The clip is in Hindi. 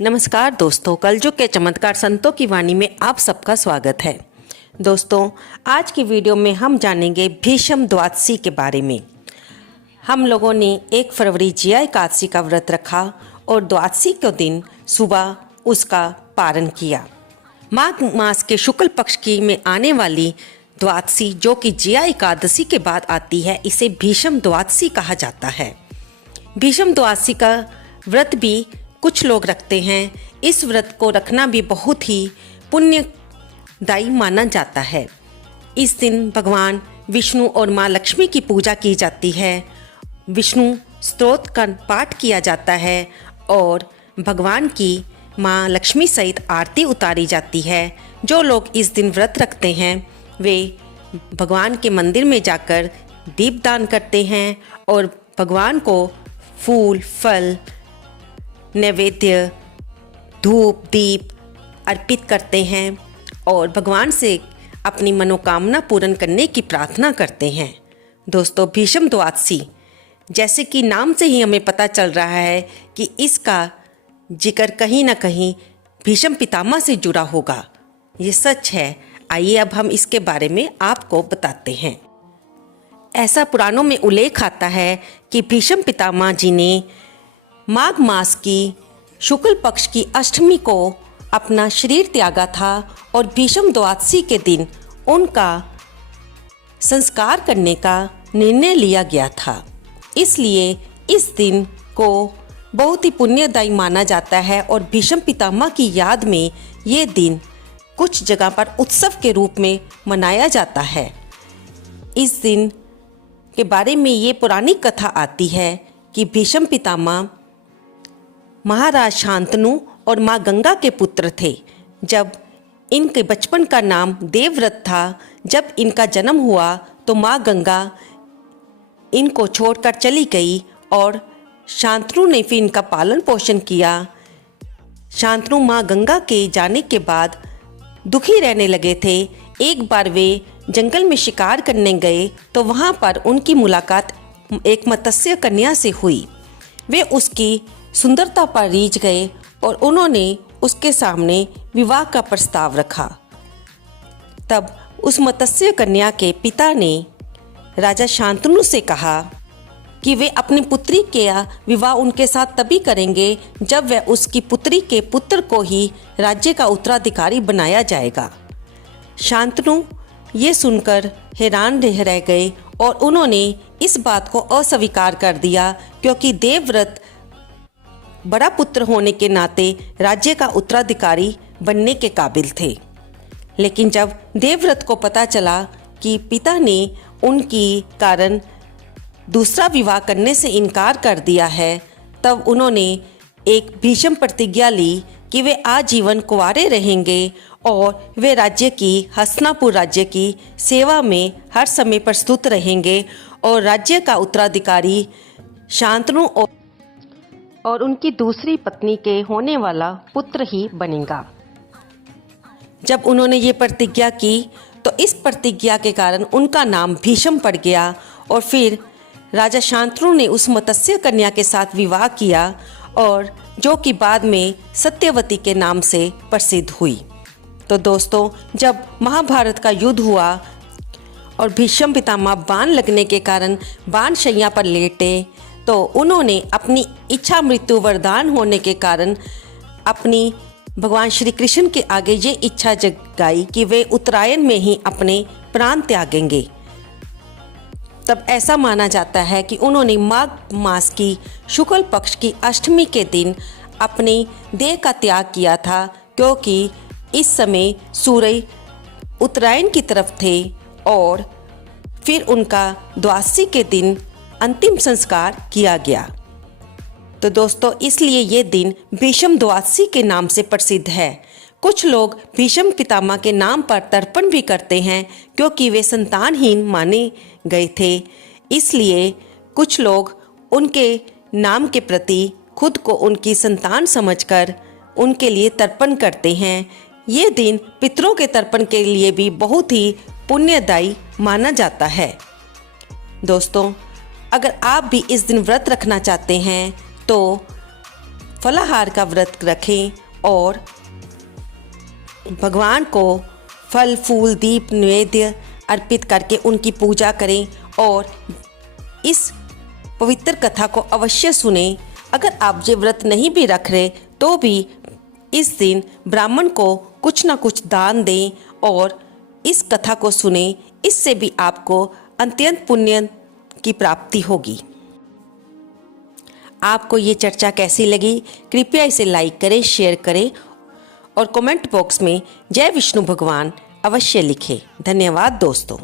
नमस्कार दोस्तों, कलयुग के चमत्कार संतों की वाणी में आप सबका स्वागत है। दोस्तों, आज की वीडियो में हम जानेंगे भीष्म द्वादशी के बारे में। हम लोगों ने 1 फरवरी जिया एकादशी का व्रत रखा और द्वादशी के दिन सुबह उसका पारण किया। माघ मास के शुक्ल पक्ष की में आने वाली द्वादशी जो कि जिया एकादशी के बाद आती है, इसे भीष्म द्वादशी कहा जाता है। भीष्म द्वादशी का व्रत भी कुछ लोग रखते हैं। इस व्रत को रखना भी बहुत ही पुण्यदायी माना जाता है। इस दिन भगवान विष्णु और माँ लक्ष्मी की पूजा की जाती है। विष्णु स्तोत्र का पाठ किया जाता है और भगवान की माँ लक्ष्मी सहित आरती उतारी जाती है। जो लोग इस दिन व्रत रखते हैं वे भगवान के मंदिर में जाकर दीपदान करते हैं और भगवान को फूल, फल, नैवेद्य, धूप, दीप अर्पित करते हैं और भगवान से अपनी मनोकामना पूर्ण करने की प्रार्थना करते हैं। दोस्तों, भीष्म द्वादशी जैसे कि नाम से ही हमें पता चल रहा है कि इसका जिक्र कहीं ना कहीं भीष्म पितामह से जुड़ा होगा। ये सच है। आइए अब हम इसके बारे में आपको बताते हैं। ऐसा पुराणों में उल्लेख आता है कि भीष्म पितामह जी ने माघ मास की शुक्ल पक्ष की अष्टमी को अपना शरीर त्यागा था और भीष्म द्वादशी के दिन उनका संस्कार करने का निर्णय लिया गया था। इसलिए इस दिन को बहुत ही पुण्यदायी माना जाता है और भीष्म पितामह की याद में ये दिन कुछ जगह पर उत्सव के रूप में मनाया जाता है। इस दिन के बारे में ये पुरानी कथा आती है कि भीष्म पितामह महाराज शांतनु और माँ गंगा के पुत्र थे। जब इनके बचपन का नाम देवव्रत था, जब इनका जन्म हुआ तो माँ गंगा इनको छोड़कर चली गई और शांतनु ने फिर इनका पालन पोषण किया। शांतनु माँ गंगा के जाने के बाद दुखी रहने लगे थे। एक बार वे जंगल में शिकार करने गए तो वहाँ पर उनकी मुलाकात एक मत्स्य कन्या से हुई। वे उसकी सुंदरता पर रीझ गए और उन्होंने उसके सामने विवाह का प्रस्ताव रखा। तब उस मत्स्य कन्या के पिता ने राजा शांतनु से कहा कि वे अपनी पुत्री के विवाह उनके साथ तभी करेंगे जब वह उसकी पुत्री के पुत्र को ही राज्य का उत्तराधिकारी बनाया जाएगा। शांतनु ये सुनकर हैरान रह गए और उन्होंने इस बात को अस्वीकार कर दिया, क्योंकि देवव्रत बड़ा पुत्र होने के नाते राज्य का उत्तराधिकारी बनने के काबिल थे। लेकिन जब देवव्रत को पता चला कि पिता ने उनकी कारण दूसरा विवाह करने से इनकार कर दिया है, तब उन्होंने एक भीष्म प्रतिज्ञा ली कि वे आजीवन कुंवारे रहेंगे और वे राज्य की हस्तिनापुर राज्य की सेवा में हर समय प्रस्तुत रहेंगे और राज्य का उत्तराधिकारी शांतनु और उनकी दूसरी पत्नी के होने वाला पुत्र ही बनेगा। जब उन्होंने ये प्रतिज्ञा की तो इस प्रतिज्ञा के कारण उनका नाम भीष्म पड़ गया और फिर राजा शांतनु ने उस मत्स्य कन्या के साथ विवाह किया और जो कि बाद में सत्यवती के नाम से प्रसिद्ध हुई। तो दोस्तों, जब महाभारत का युद्ध हुआ और भीष्म पितामह बाण लगने के कारण बाण शैया पर लेटे तो उन्होंने अपनी इच्छा मृत्यु वरदान होने के कारण अपनी भगवान श्री कृष्ण के आगे ये इच्छा जगाई कि वे उत्तरायण में ही अपने प्राण त्यागेंगे। तब ऐसा माना जाता है कि उन्होंने माघ मास की शुक्ल पक्ष की अष्टमी के दिन अपनी देह का त्याग किया था, क्योंकि इस समय सूर्य उत्तरायण की तरफ थे और फिर उनका द्वादशी के दिन अंतिम संस्कार किया गया। तो दोस्तों, इसलिए ये दिन भीष्म द्वादशी के नाम से प्रसिद्ध है। कुछ लोग भीष्म पितामह के नाम पर तर्पण भी करते हैं, क्योंकि वे संतानहीन माने गए थे। इसलिए कुछ लोग उनके नाम के प्रति खुद को उनकी संतान समझकर उनके लिए तर्पण करते हैं। ये दिन पितरों के तर्पण के लिए भी बहुत ही पुण्यदायी माना जाता है। दोस्तों, अगर आप भी इस दिन व्रत रखना चाहते हैं तो फलाहार का व्रत रखें और भगवान को फल फूल दीप नैवेद्य अर्पित करके उनकी पूजा करें और इस पवित्र कथा को अवश्य सुने। अगर आप ये व्रत नहीं भी रख रहे तो भी इस दिन ब्राह्मण को कुछ ना कुछ दान दें और इस कथा को सुने। इससे भी आपको अत्यंत पुण्य की प्राप्ति होगी। आपको ये चर्चा कैसी लगी? कृपया इसे लाइक करें, शेयर करें और कमेंट बॉक्स में जय विष्णु भगवान अवश्य लिखें। धन्यवाद दोस्तों।